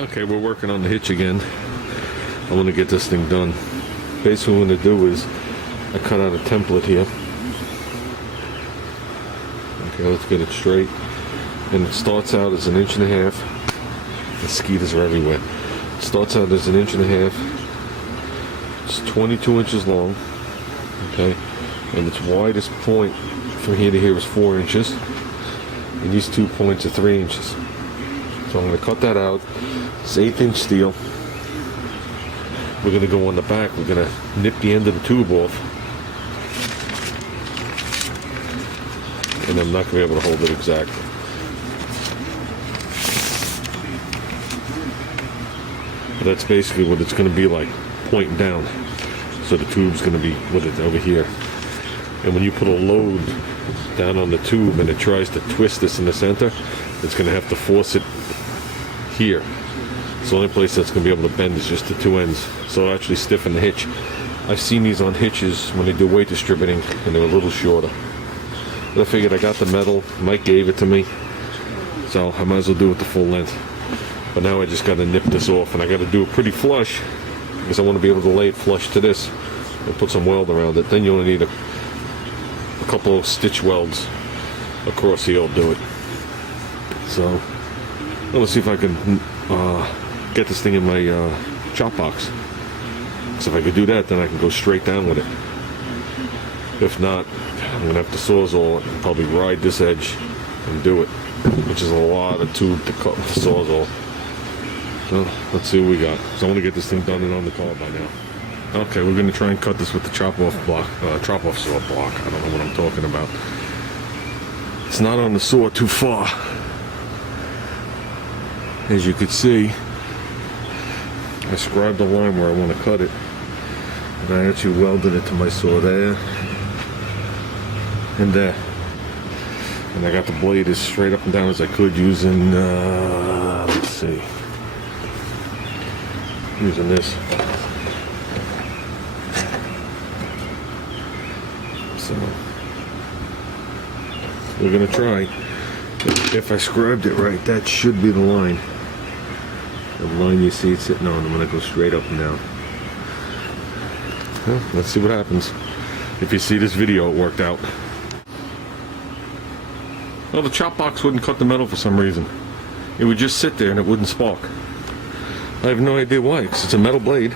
Okay, we're working on the hitch again. I want to get this thing done. Basically what I'm going to do is I cut out a template here. Okay, let's get it straight. And it starts out as 1.5 inches. The skeeters are everywhere. It starts out as 1.5 inches. It's 22 inches long. Okay, and its widest point from here to here is 4 inches. And these 2 points are 3 inches. So I'm going to cut that out. It's 1/8 inch steel. We're going to go on the back. We're going to nip the end of the tube off. And I'm not going to be able to hold it exactly. But that's basically what it's going to be like, pointing down. So the tube's going to be with it over here. And when you put a load down on the tube and it tries to twist this in the center, it's going to have to force it here. So the only place that's going to be able to bend is just the two ends. So it'll actually stiffen the hitch. I've seen these on hitches when they do weight distributing, and they're a little shorter. But I figured I got the metal. Mike gave it to me, so I might as well do it the full length. But now I just got to nip this off, and I got to do it pretty flush because I want to be able to lay it flush to this and put some weld around it. Then you only need a couple of stitch welds across here will do it. So I'm going to see if I can get this thing in my chop box. So if I could do that, then I can go straight down with it. If not, I'm going to have to sawzall it and probably ride this edge and do it, which is a lot of tube to cut with the sawzall. So let's see what we got. So I want to get this thing done and on the car by now. Okay, we're going to try and cut this with the chop-off saw block. I don't know what I'm talking about. It's not on the saw too far. As you can see, I scribed the line where I want to cut it. And I actually welded it to my saw there. And there. And I got the blade as straight up and down as I could using, let's see. Using this. So we're gonna try. If I scribed it right, that should be the line. The line you see it sitting on. I'm gonna go straight up and down. Well, let's see what happens. If you see this video, it worked out. Well, the chop box wouldn't cut the metal for some reason. It would just sit there and it wouldn't spark. I have no idea why, because it's a metal blade.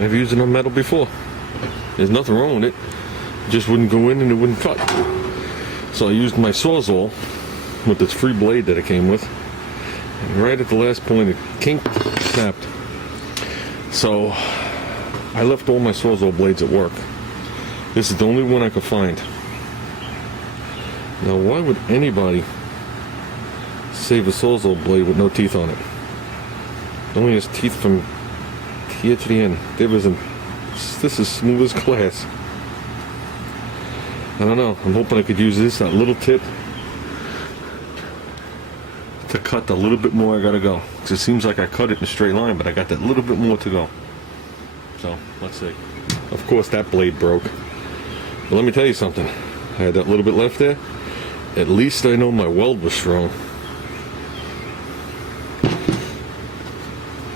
I've used it on metal before. There's nothing wrong with it. It just wouldn't go in and it wouldn't cut. So I used my sawzall with this free blade that it came with. And right at the last point, it kinked, snapped. So I left all my sawzall blades at work. This is the only one I could find. Now, why would anybody save a sawzall blade with no teeth on it? It only has teeth from here to the end. This is smooth as glass. I don't know. I'm hoping I could use that little tip to cut the little bit more I gotta go. Because it seems like I cut it in a straight line, but I got that little bit more to go. So, let's see. Of course, that blade broke. But let me tell you something. I had that little bit left there. At least I know my weld was strong.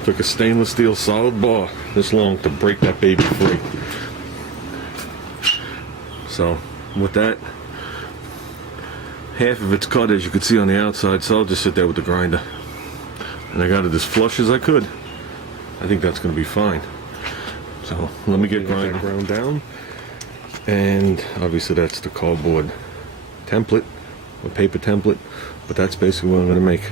Took a stainless steel solid bar this long to break that baby free. So, with that, half of it's cut, as you can see on the outside, so I'll just sit there with the grinder. And I got it as flush as I could. I think that's going to be fine. So, let me get grind ground down. And obviously that's the cardboard template, a paper template, but that's basically what I'm going to make.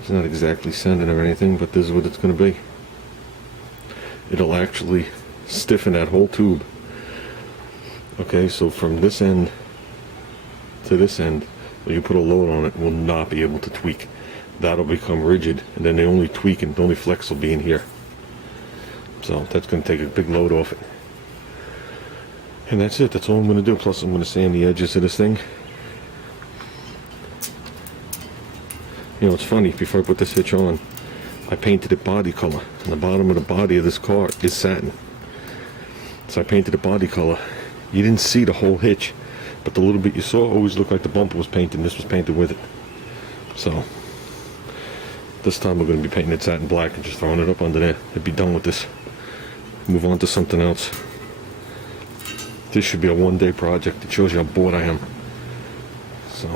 It's not exactly sanding or anything, but this is what it's going to be. It'll actually stiffen that whole tube. Okay, so from this end to this end, when you put a load on it, will not be able to tweak. That'll become rigid, and then the only tweak and the only flex will be in here. So that's going to take a big load off it. And that's it. That's all I'm going to do. Plus I'm going to sand the edges of this thing. You know, it's funny, before I put this hitch on, I painted it body color. And the bottom of the body of this car is satin. So I painted it body color. You didn't see the whole hitch, but the little bit you saw always looked like the bumper was painted, and this was painted with it. So this time we're going to be painting it satin black and just throwing it up under there and be done with this. Move on to something else. This should be a one-day project. It shows you how bored I am. So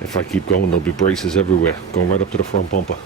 if I keep going, there'll be braces everywhere going right up to the front bumper.